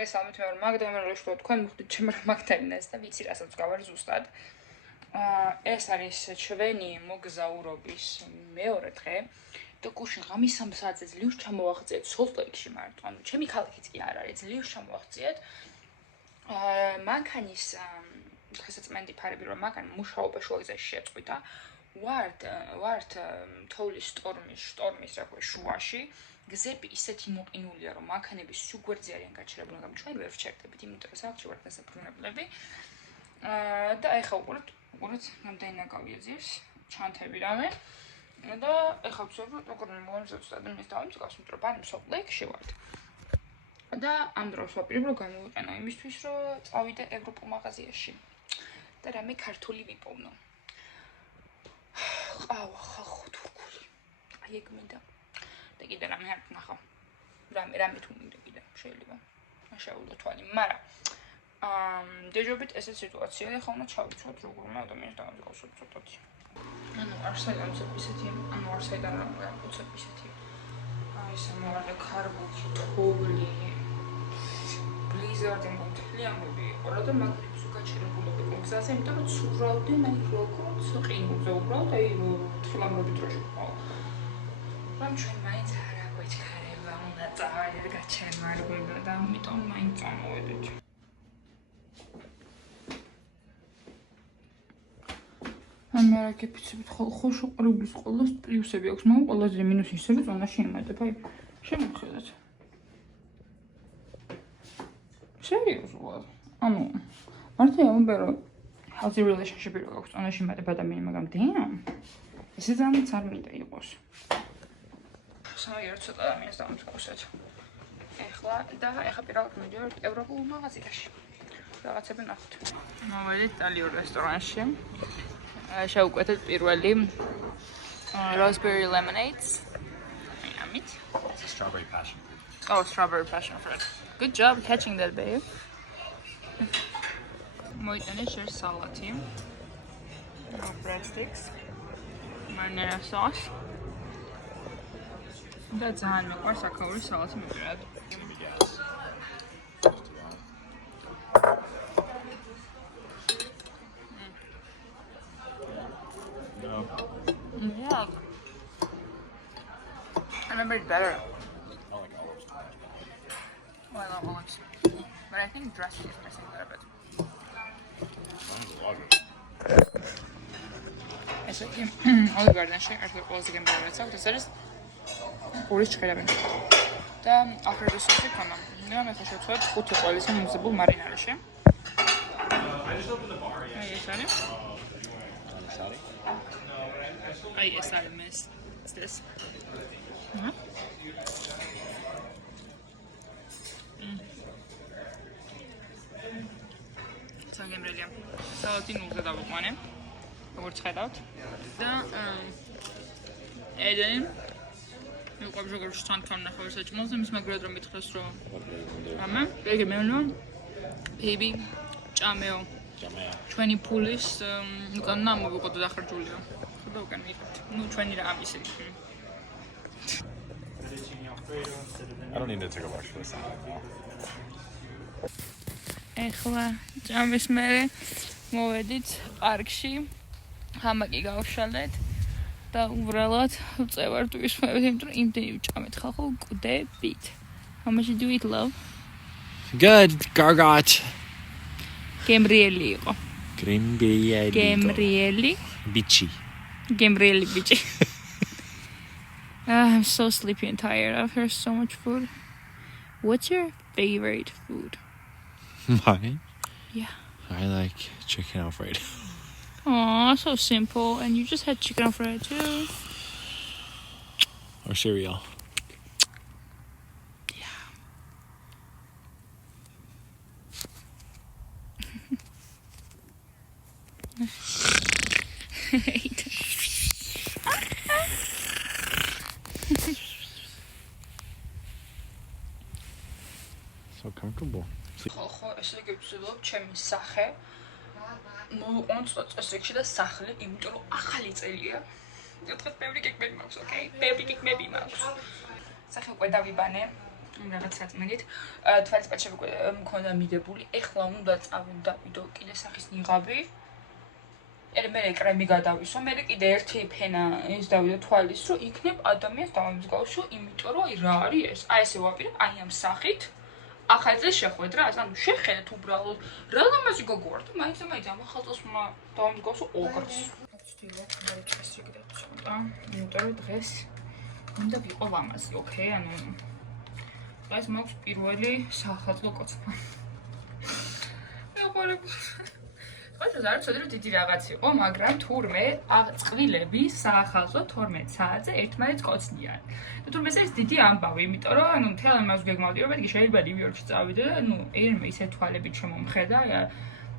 მაგას ამით მე მაგდამერე შევ თქვენ მოხდით ჩემ მაგდაინას და ვიცი რასაც გავარ ზუსტად. ეს არის ჩვენი მოგზაურობის მეორე დღე. და გუშინ ღამის 3 საათზე ძლივს ჩამოვაღწიეთ სოლტ-ლეიქში მარტო. ანუ ჩემი ქალაქიც კი არ არის, ძლივს ჩამოვაღწიეთ. მანქანის გასაწმენდი ფარები რომ მანქანა მუშაობა შუაგზაში შეწყვიტა. ვართ თოვლის შტორმის რა ქვია შუაში. გზები ისეთი მოყინულია რომ მანქანები სუგვერდზე არიან გაჩერებული, მაგრამ ჩვენ ვერ ვჩერდებით, იმიტომ რომ საერთოდ ვართ დასაბრუნებლები. და ეხლა უყურეთ რამდენი ნაკავია ძირს, ჩანთები რამე. და ეხლა ვცდილობ როგორ მომზადოთ ადამიანის დავამსგავს, იმიტომ რომ ბანი სოლტ-ლეიქში ვართ. და ამ დროს ვაპირებ რომ გამოვიყენო იმისთვის რომ წავიდე ევროპულ მაღაზიაში და რამე ქართული ვიპოვნო. ყავა ხახო თურქული. აი ეგ მინდა. და კიდე რამე არ ნახავ. რამე თუ მინდა კიდე შეიძლება. შეულო თვალი, მაგრამ დეჟობით ესეთ სიტუაციაა, ხომ უნდა ჩავიცვათ როგორ მე ადამიანს დავამსგავსოთ ცოტათი. ანუ არსაიდან ისეთი, არსაიდან რომ გავუცებ ისეთი. აი სამოვარდა ქარბუქი, თოვლი, ბლიზარდი მთელი ამბები იყო რა და მაგრებს უკაჩერებულები გზაზე, იმიტომ რომ ცურავდნენ აი როგორც ყინულზე უბრალოდ აი თხილამრობით რო შეყავ. რომ ჩვენ მაინც არა გვეჩქარება, უნდა წავიდეთ გაჩერმარგვება და ამიტომ მაინც წამოვედით. მე რა გიფიცებით ხო შოყრების ყოველს პლუსები აქვს, მაგრამ ყველაზე მინუსისები ზონაში იმედებ, აი შემოხედეთ. სერიოზულად. ანუ მარტო ამბე რომ healthy relationship-ი რო აქვს ზონაში იმედებ ადამიანი, მაგრამ damn. ესე ძალიან არ მინდა იყოს. სამაგერო ცოტა ადამიანს დავამსგავსეთ. ეხლა პირველად მივიდივართ ევროპულ მაღაზიაში. რაღაცები ნახოთ. მოვედით იტალიურ რესტორანში. შევუკვეთეთ პირველი raspberry lemonades. Yummy. It's a strawberry passion fruit. Oh, strawberry passion fruit. Good job catching that, babe. მოიტანე შერ სალათი. breadsticks. marinara sauce. და ძალიან მეყვარს აქაური სალათი მოპირად. Yeah. I remember it better. I like olives. Oh, I love olives. But I think dressing is missing a little bit. It's like olive garden-ში ერთი ყველაზე გემრიელიც აქვს, ეს არის პურის ჩხერები. და აფროდო სოსი ქონა. და მე ხაშევწვევ 5 ყველისა მომზებულ მარინარაში. აი ეს არის. Ai, es are mess. What's this? ძალიან მრელია. სალათი ნულზე დავიყვანე. როგორც ხედავთ. და ედენ მიყვარს როგორც თან ნახავ საჭმელზე, მის მაგრად რომ მითხრას რომ ამა, ეგ მეუნო baby ჭამეო. ჩვენი ფულის უკან მოვიყოთ დახარჯულია. და უკან მიყავთ. ნუ ჩვენი რა ამის ეგ. I don't need to take a watch for this. ეხლა ჭამის მერე მოვედით პარკში. ჰამაკი გავშალეთ და უბრალოდ წევართ ვისმევთ, იმიტომ რომ იმდენი ვჭამეთ ხალხო კვდებით. How much do you eat, love? Good, Gargot. გემრიელი იყო. Gembrieli. Bichi. Gembrieli bichi. I'm so sleepy and tired. I've heard so much food. What's your favorite food? Mine? Yeah. I like chicken Alfredo. Aw, so simple. And you just had chicken Alfredo too. Or cereal. Yeah. So comfortable. ხო, ესე იგი ვცდილობ ჩემი სახე მოვიყვანოთ წესრიგში და სახლი, იმიტომ რომ ახალი წელია. დღეს ბევრი გეგმები მაქვს, ოკეი? ბევრი გეგმები მაქვს. სახე უკვე დავიბანე. რაღაც საწმენით. თვალის პატშები მქონდა მიდებული. ეხლა უნდა წავიდო კიდე სახის ნიღაბი. მე კრემი გადავისო, მე კიდე ერთი ფენა ის დავიდო თვალის, რომ იქნებ ადამიანს დავამსგავსო, იმიტომ რომ რა არის ეს? აი ესე ვაპირებ, აი ამ სახით. ახალზე შეხვედრა, ანუ შეხედეთ უბრალოდ რა ლამაზი გოგო ვარ და მაინც ამ ახალწელს დავამსგავსო ოღონდ. ვცდილობ მოიწეს რიგდა ცოტა, იმიტომ რომ დღეს უნდა ვიყო ლამაზი, ოკეი, ანუ დღეს მაქვს პირველი საახალწლო კოცმა. ეს არის ცოტა დიდი რაღაც იყო, მაგრამ თურმე წყვილები საახალწლო 12 საათზე ერთმანეთს კოცნიან. და თურმე ეს დიდი ამბავი, იმიტომ რომ ანუ მთელ ამას გეგმავდი, რომ მეთქი შეიძლება ნიუ-იორკში წავიდე და ანუ ერმე ისე თვალებით შემომხედა,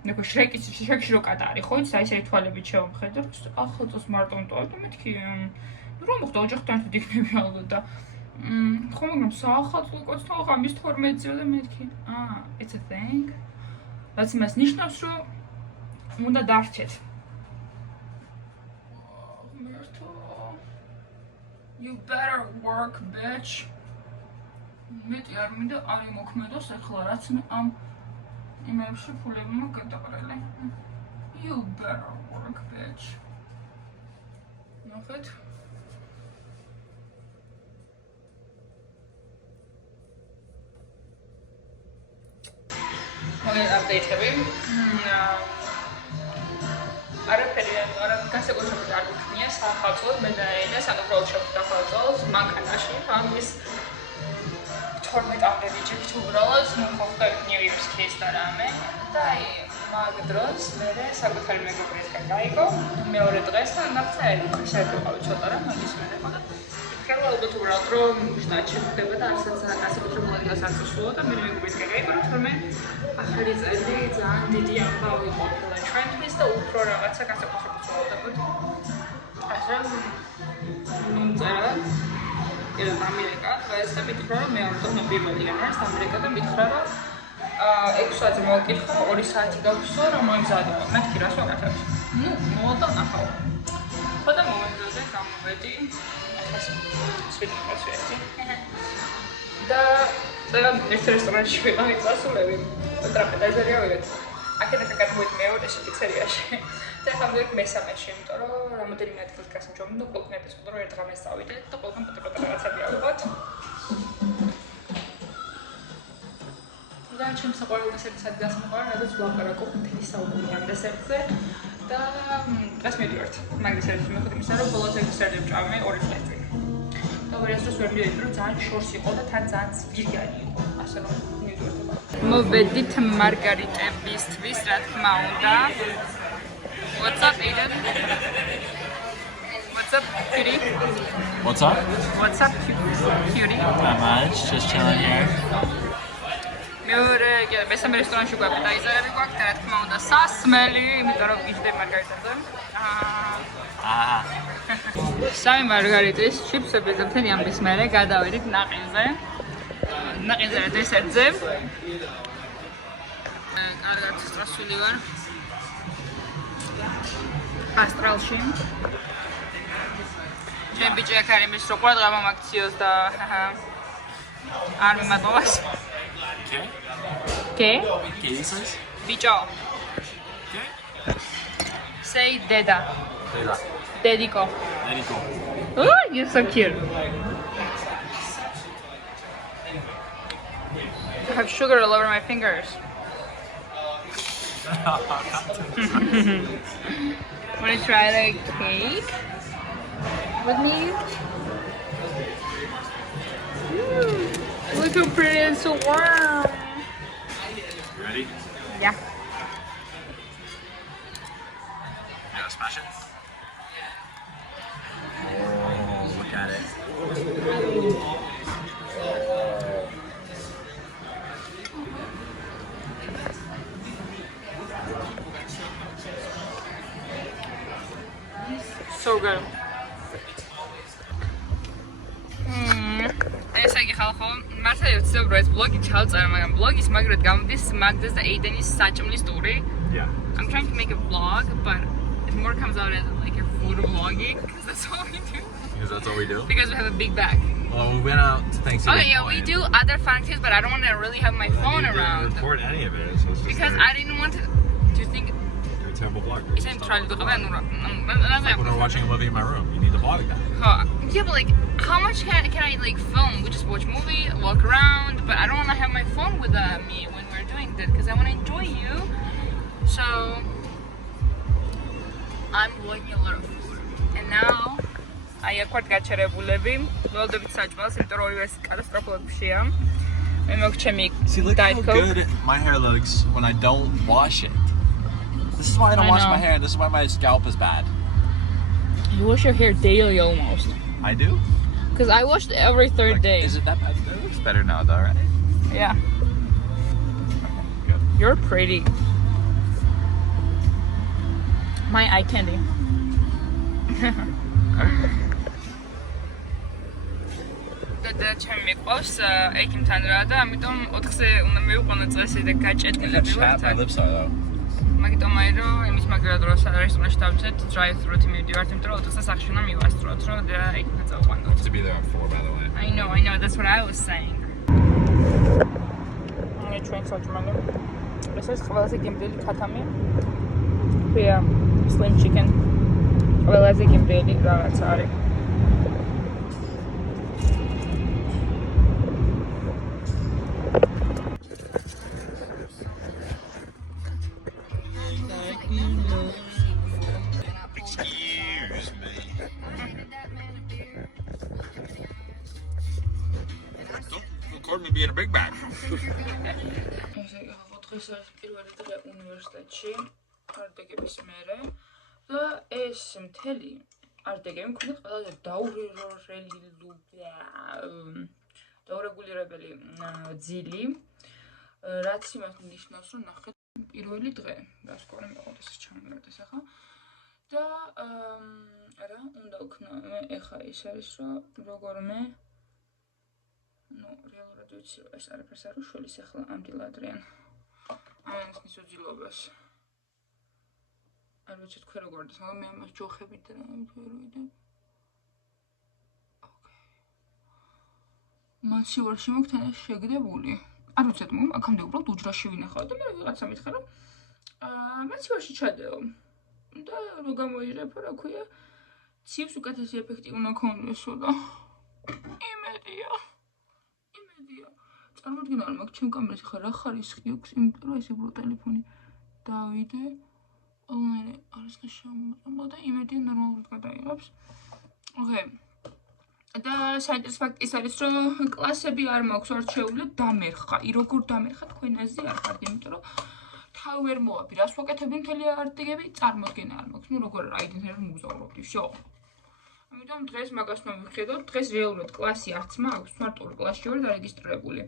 ნახო შრეკში რო კატარი, ხო, იცი, ისე თვალებით შემომხედა, რომ ახალწლოს მარტო მტოვებ და მეთქი რომ მოხდა ოჯახთან ერთად იქნები ალბათ და ხო, მაგრამ საახალწლო კოცნა ღამის 12-ზე და მეთქი, it's a thing. რაც იმას ნიშნავს, რომ უნდა დარჩეთ. You better work, bitch. მეტი არ მინდა არ იმოქმედოს ახლა რაც მე ამ იმებში ფულები მოგადაყრელი. You better work, bitch. ნახეთ. მოგე აპდეიტები. არაფერი არ განსაკუთრებით არ გვქნია საახალწლოდ, მე და ენა საკუთრებულ შეხვდა ახალწლოს მანქანაში, ამის 12-მდე ვიჯექით უბრალოდ, მოხდა ნიუ-იორკის кейს და რამე და აი მაგ დროს მე საკუთარი მეგობრისგან გაიგო, მეორე დღეს ნახცა შეიძლება ვიყავი ცოტა რა მაგის მერე, მაგრამ ვფიქრობ ალბათ უბრალოდ რომ შტატში ხდება და არცაც განსაკუთრებულ ადგილას არ წასულა და მე მეგობრისგან გაიგო, რომ თორმე ახალი წელი ძალიან დიდი ამბავი ყოფილა ჩვენთვის და უფრო რაღაცა განსაკუთრებულს ვავდებოდ. ასე ნუმწერად ამერიკა, ეს და მითხრა რომ მეორე დღე პირველი არის ამერიკა და მითხრა რომ 6 საათზე მოვკითხა, 2 საათი გავსო რომ მომზადო. მეთქი რას ვაკეთებ? მოვა ნახავ. ხო და მომზადე, გამოვედი. სვეტი. და ერთ რესტორანში ვიყავი წასულები. ტრაპეზარია ვიღეთ. აქედან გადმოვედი მეორეში პიცერიაში. და ხამდე მესამეში, იმიტომ რომ რამოდენიმე ადგილს გასამჯობი და ყველგან ეპიზოდო რომ ერთ ღამეს წავიდეთ და ყველგან პატარ-პატარ რაღაცები ავიღოთ. და ჩემს საყვარელ დესერტს ადგილს მოყარა, სადაც ვლაპარაკობ მთელი საუკუნე ამ დესერტზე და დღეს მივიდივართ. მაგ დესერტს მივხვდი იმისა, რომ ბოლოს ეს დესერტი ვჭამე 2 წლის წინ. და ვერასდროს ვერ მივიდი, რომ ძალიან შორს იყო და თან ძალიან ძვირიანი იყო. ასე რომ მივიდივართ. მოვედით მარგარიტებისთვის, რა თქმა უნდა. What's up, Aiden? What's up, cutie? What's up? What's up, cutie? Not much, just chilling here. მეორე მესამე რესტორანში გვაქვს დაიზარები გვაქვს და რა თქმა უნდა სასმელი, იმიტომ რომ ვიждем მარგარიტაზე. სამი მარგარიტის ჩიპსები და მთელი ამის მერე გადავედით ნაყინზე. ნაყინზე დესერტზე. კარგად წასული ვარ. ასტრალში. ჩემ ბიჭი აქ არის მის რო ყურადღება მომაქციოს და არ მიმატოვას. ¿Qué? ¿Qué dices? Bicho. ¿Qué? Say deda. Deda. Dedico. Dedico. Oh, you're so cute. I have sugar all over my fingers. Want to try the cake with me? Look how pretty and so warm. You ready? Yeah. You gotta smash it? Oh, look at it. So good. ეს იგი ხალხო, მართლა ვცდილობ რომ ეს ბლოგი ჩავწერო, მაგრამ ბლოგის მაგრად გამდის მაგდეს და ეიდენის საჭმლის ტური. Yeah. I'm trying to make a vlog, but it more comes out as like a food vlogging because that's all we do. Because that's all we do? Because we have a big bag. Well, we went out to Thanksgiving. Okay, yeah, we do other fun activities, but I don't want to really have my phone around. Record any of it. So it's just Because there. I didn't want to. Do you think You're a terrible vlogger. I'm trying to do Like when we're watching a movie in my room, you need to vlog that. Yeah, but like, how much can I like film? We just watch movie, walk around, but I don't want to have my phone with me when we're doing that because I want to enjoy you. So I'm vlogging a lot of food, and now I acquired gacharebulები. ველოდებით საჭმელს, იმიტომ რომ ორივე კატასტროფულად ფშია. მე მოგჩემი See, look how Diet Coke. good my hair looks when I don't wash it. This is why I don't I wash know. my hair, and this is why my scalp is bad. You wash your hair daily almost. I do? Because I wash it every third Like, day. Is it that bad? It looks better now, though, right? Yeah. Good. You're pretty. My eye candy. და ჩემი მიყვავს ექიმთან რა და ამიტომ 4-ზე უნდა მივიყვანო წესი და გაჭედილები Chat, my ვართ. lips are though. მაგიტომ აი რომ იმის მაგრად რო რესტორანში დავწეთ drive through-ი მივდივართ, იმიტომ რომ 4-ზე სახში უნდა მივასწროთ, რომ და ექიმთან წავყვანოთ. To be there at 4, by the way. I know, that's what I was saying. აი ჩვენ საჭმელი. ეს არის ყველაზე გემრიელი ქათამი. ქვია slim chicken. ყველაზე გემრიელი რაღაცა არის. Excuse me. Don't record me being a big bag. ესე იგი, დღეს არის პირველი დღე უნივერსიტეტში, არდეგების მერე და ეს მთელი არდეგები მქონდა ყველაზე დაურეგულირებელი ძილი, რაც იმას ნიშნავს, რომ ნახეთ პირველი დღე, რას ყორი მეყოდეს ჩამოვარდეს ახლა. და რა უნდა ვქნა მე ეხა ის არის რომ როგორმე რეალურად ვიცი რომ ეს არაფერს არ უშველის ახლა ამდილადრიან ამის უძილობას არ ვიცი თქვენ როგორ არის მაგრამ მე ამას ჯოხებით და ვერვიდე ოკეი მაცივარში მოგთან ეს შეგდებული არ ვიცი მაგრამ აქამდე უბრალოდ უჯრაში ვინახავ და მე ვიღაცა მითხრა რომ მაცივარში ჩადეო და რო გამოიღებ რა ქვია ცივს უკეთესი ეფექტი უნდა ქონდესო და იმედია წარმოიდგინე რომ მაგ ჩემ კამერაში ხარ რა ხარისხი აქვს იმიტომ რომ ეს უბრალოდ ტელეფონი დავიდე ყველანაირი არასხი შემოწმო და იმედია ნორმალურად გადაიღებს ოკეი და საინტერესო ფაქტი ის არის რომ კლასები არ მაქვს არჩეული დამერხა როგორ დამერხა თქვენაზე არ ხართ იმიტომ რომ თავ ვერ მოვაბი რას ვაკეთებდი მთელი არდგები წარმოდგენა არ მაქვს ნუ როგორ აიდენტიფიკირებ მოგზაურობდი всё ამიტომ დღეს მაგას უნდა მივხედოთ დღეს რეალურად კლასი არც მაქვს მარტო კლასში ვარ დარეგისტრირებული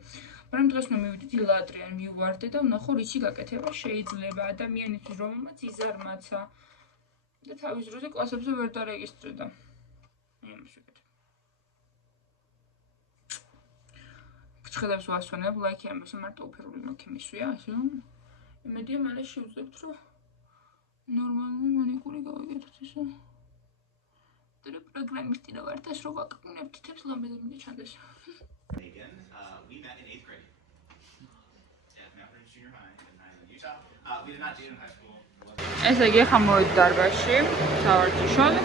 მაგრამ დღეს უნდა მივიდეთ ილადრიან მივვარდე და ვნახო რისი გაკეთება შეიძლება ადამიანისთვის რომელმაც იზარმაცა და თავის დროზე კლასებზე ვერ დარეგისტრირდა იმის ვიკეთებ გჭირდება ვასვენებ ლაიქი ამას მარტო უფერული ნოქი მისვია ასე რომ იმედია მალე შევძლებთ რომ ნორმალური მანიკური გავიგეთოთ ისე და პროგრამისტი რა ვარ და რო ვაკმუნებ თითებს ლამბეზე მინდა ჩანდეს We met in 8th grade. Yeah, met in junior high in Utah. We did not date in high school. ესე იგი ხა მოვიდ დარბაზში სავარჯიშოდ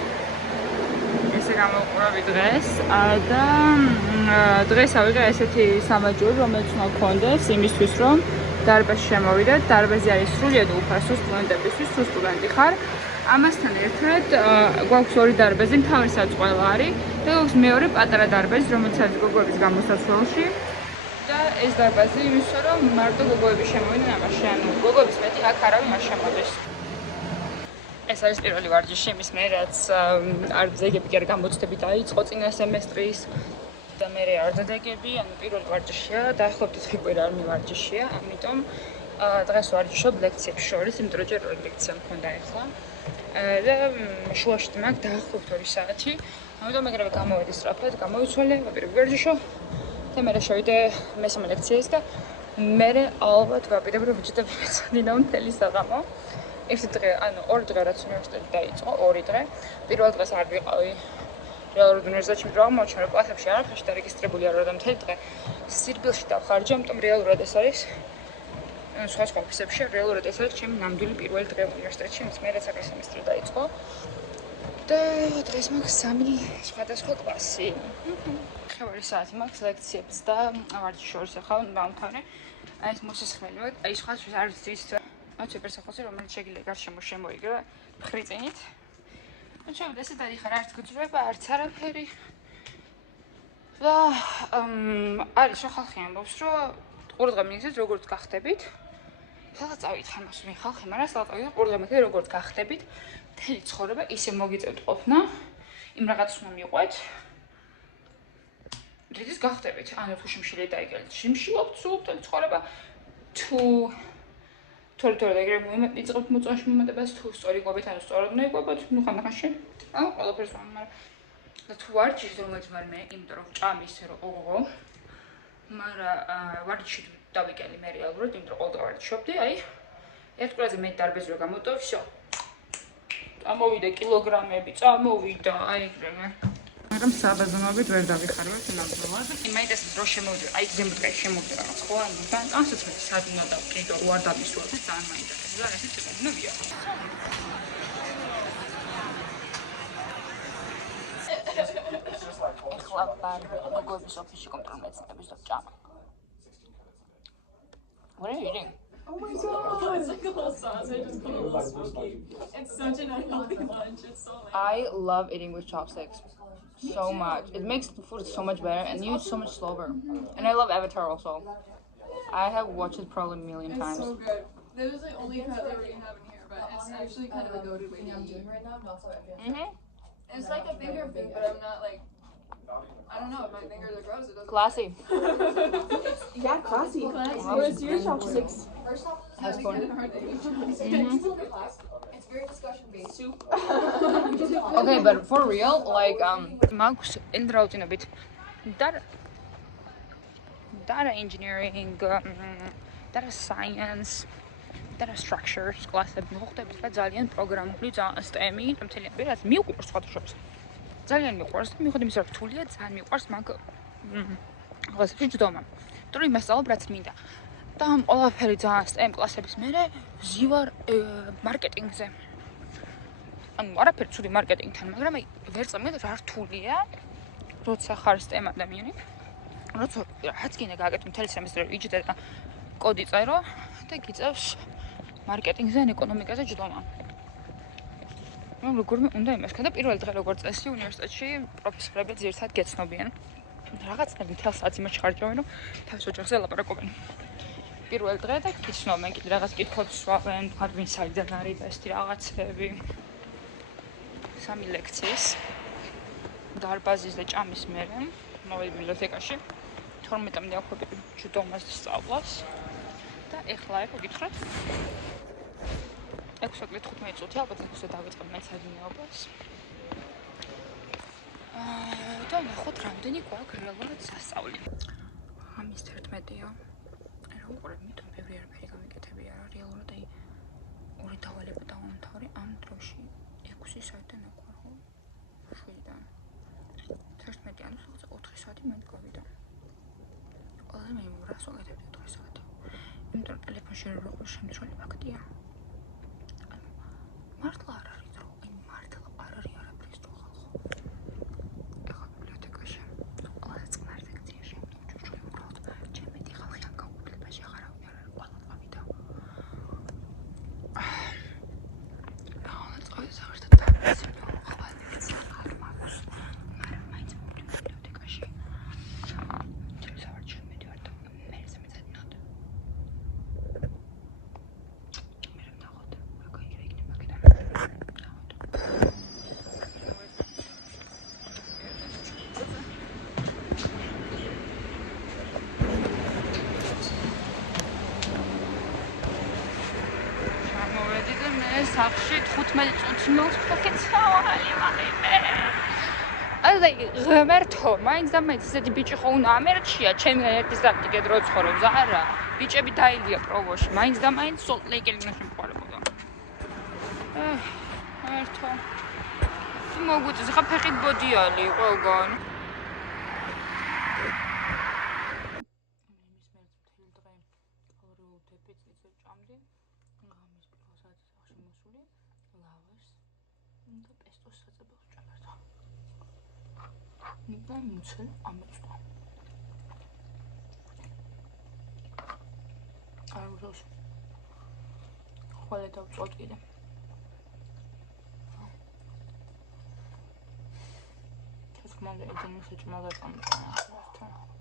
ესე გამოვყურავი დღეს და დღეს ავიღე ესეთი სამაჯური რომელიც უნდა გქონდეს იმისთვის რომ დარბაზში შემოვიდეთ დარბაზი არის სრულიად უფასო სტუდენტებისთვის თუ სტუდენტი ხარ ამასთან ერთად გვაქვს ორი დარბაზი მთავარი საწყოლა არის და გვაქვს მეორე პატარა დარბაზი რომელიც არის გოგოების გამოსაცვლელში და ეს დარბაზი იმისო რომ მარტო გოგოები შემოვიდნენ ამაში ანუ გოგოების მეტი აქ არავინ არ შემოდის ეს არის პირველი ვარჯიში იმის მე რაც არდგები კი არ გამოცდები დაიწყო წინა სემესტრის და მე არდგები ანუ პირველი ვარჯიშია დაახლოებით 4 კვირა არ მივარჯიშია ამიტომ დღეს ვარჯიშობ ლექციებს შორის იმიტომ რომ ჯერ ორი ლექცია მქონდა ახლა და შუაში მაგ დაახლოებით 2 საათი ამიტომ მეგრევე გამოვედი სწრაფად გამოვიცვალე ვაპირებ ვარჯიშო და მე შევიდე მესამე ლექციას და მე ალბათ ვაპირებ რომ ვიჭდები მეცადინა მთელი საღამო ერთი დღე ანუ ორი დღე რაც უნივერსიტეტი დაიწყო ორი დღე პირველ დღეს არ ვიყავი რეალურად უნივერსიტეტში მიდრომა მოჩვენა რომ კლასებში არაფერში დარეგისტრირებული არ ვარ და მთელი დღე სირბილში დავხარჯე, ამიტომ რეალურად ეს არის სხვა ოფისებში რეალურად ეს არის ჩემი ნამდვილი პირველი დღე უნივერსიტეტში, იმის მე რაც სემესტრი დაიწყო. და დღეს მაქვს 3 სხვადასხვა კლასი. ხევარი საათი მაქვს ლექციებს და ვარჯიშობს ახლა დავამთავრე. აი ეს მოსისხმელი ვარ, აი სხვა არ ვიცი ის ციფერსახოსი რომელიც შეგიძლია გარშემო შემოიგრა ხრიწინით. შევიდა ესე დაიხარ არც გძვრება, არც არაფერი. და არის რა ხალხი ამბობს რომ ყურადღება მიიღეთ როგორც გახდებით. სადაც წავიდე მას მე ხალხი, მაგრამ სადაც წავიდე ყურადღება მიიღეთ როგორც გახდებით. მთელი ცხოვრება ისე მოგიწევთ ყოფნა, იმ რაღაც უნდა მიყვეთ. რითიც გახდებით, ანუ თუ შიმშილი დაიგეთ, შიმშილობთ სულ მთელი ცხოვრება თუ თორე ეგრე იწყებთ მოწონში მომატებას თუ სწორი ყვებით, ანუ სწორად უნდა იყვებოთ, ნუ ხანდახანში. ანუ ყველაფერს ვამბობ, მაგრამ და თუ ვარჯიშს რომელიც ვარ მე, იმიტომ რომ ჭამი ისე რომ ოგო, მაგრამ ვარჯიში დავიკელი მე რეალურად, იმიტომ რომ ყოველდღე ვარჯიშობდი, აი ერთ კვირაზე მე დარბეზი რომ გამოტოვ, всё. წამოვიდა კილოგრამები, წამოვიდა, აი ეგრევე. მაგრამ საბაზონობით ვერ დავიხარებ ნამდვილად. იმაიტესს რო შემოვიდა, აი გზემდღე შემოვიდა რაღაც ხო, ანუ და ასეც მე სად უნდა დავკიდო, უარ დამისვა და ძალიან მაინტერესებს და ესეც უნდა ვიახო. ეხლა ვარ გოგოების ოფისში კონტროლ მეცნიერების და ჭამა. What are you eating? Oh my god! It's like a little sausage, just put a little spooky. It's such an unhealthy lunch. It's so like I love eating with chopsticks so much. It makes the food so much better and you eat so much slower. And I love Avatar also. I have watched it probably a million times. it's so good. This is the only cutlery we have in here, but it's actually kind of a go-to way to eat. right now, not so It's like a finger food, but I'm not like, I don't know, if my fingers are gross, it doesn't. Classy. Yeah, classy. Where's your chopsticks? First off, Has It's fun. kind of hard to eat. it's very discussion based. Soup. Okay, but for real, like Max ინდრაუწინებით data engineering, data science, data structures კლასები მოხდებით და ძალიან პროგრამული STEM-ი, მთელი პირად მიყვარს სხვადასხვას. ძალიან მიყვარს და მიუხედავად იმისა, რომ რთულია, ძალიან მიყვარს მაგ კლასებში ჯდომა. იმიტომ რომ იმას სწავლობ, რაც მინდა. და ამ ყველაფერი ძალიან STEM კლასების მერე ვზივარ მარკეტინგზე. ანუ არაფერი ცუდი მარკეტინგთან, მაგრამ აი ვერ წამედ რა რთულია, როცა ხარ STEM ადამიანი. როცა რაც გინდა გააკეთო მთელი სემესტრი იჯდე და კოდი წერო და გიწევს მარკეტინგზე ან ეკონომიკაზე ჯდომა. ну როგორ უნდა იმასქა და პირველი დღე როგორც წესი უნივერსიტეტში პროფესორები ძირთად გეცნობიან. რაღაცნაირად მთელ საათს იმაში ხარჯავენ, რომ თავის ოჯახზე ლაპარაკობენ. პირველ დღე და გიცნობენ კიდე რაღაც კითხვებს სვავენ, თქვა ვინ საიდან არის და ესეთი რაღაცები. 3 ლექციის დარბაზის და ჭამის მერე მოვედი ბიბლიოთეკაში 12-მდე აქვეყნები ჯდომას სწავლას და ეხლა ეგ გითხრათ 6-15 წუთი ალბათ 6-ზე დავიწყებ მე საძინეობას. და ნახოთ რამდენი გვაქვს რეალურად სასწავლი. ამის 11-ია. რა უყურებ, მიტომ ბევრი არაფერი გამიკეთები არა რეალურად აი ორი დავალება დავამთავრე ამ დროში 6 საათიდან აკვარ ხო? 7-დან. 11 ანუ 4 საათი მანდ გავიდა. ყველა მე რას ვაკეთებდი 4 საათი. იმიტომ რომ ტელეფონში რო შემცველი ფაქტია. მართლა არ არის დრო, აი მართლა არ არის არაფრის დრო ხალხო. ეხლა ბიბლიოთეკაში ყველა წყნარ ლექციაში ჩურჩული უბრალოდ ჩემეთი ხალხი ამ გაუგებლებაში აღარავინ არ არის, ყველა წავიდა. წყავი საერთოდ დაბეჭდი, ყველა ლექცია არ მაქვს, მაგრამ მაინც მოვიდი ბიბლიოთეკაში. ჩემს სავარჯიშოდ მივიდივარ და მე სამეცნიეროდ სახში 15 წუთი მოვხდი ცავალი მაგიმე. აი ღმერთო, მაინც და მაინც ესეთი ბიჭი ხო უნდა ამერჩია, ჩემი ერთი საფტიკეთ რო ცხოვრობს, არა. ბიჭები დაილია პროვოში, მაინც და მაინც სოლტ-ლეიკელი უნდა შემყარებოდა. ღმერთო. ერთი მოგვიწეს, ხა ფეხით ბოდიალი ყველგან. და მუცელ ამეწვა. არ უშავს. ხოლე დავწვავთ კიდე. ეს მომდე იდეა მოსაჭმელად ამწვა.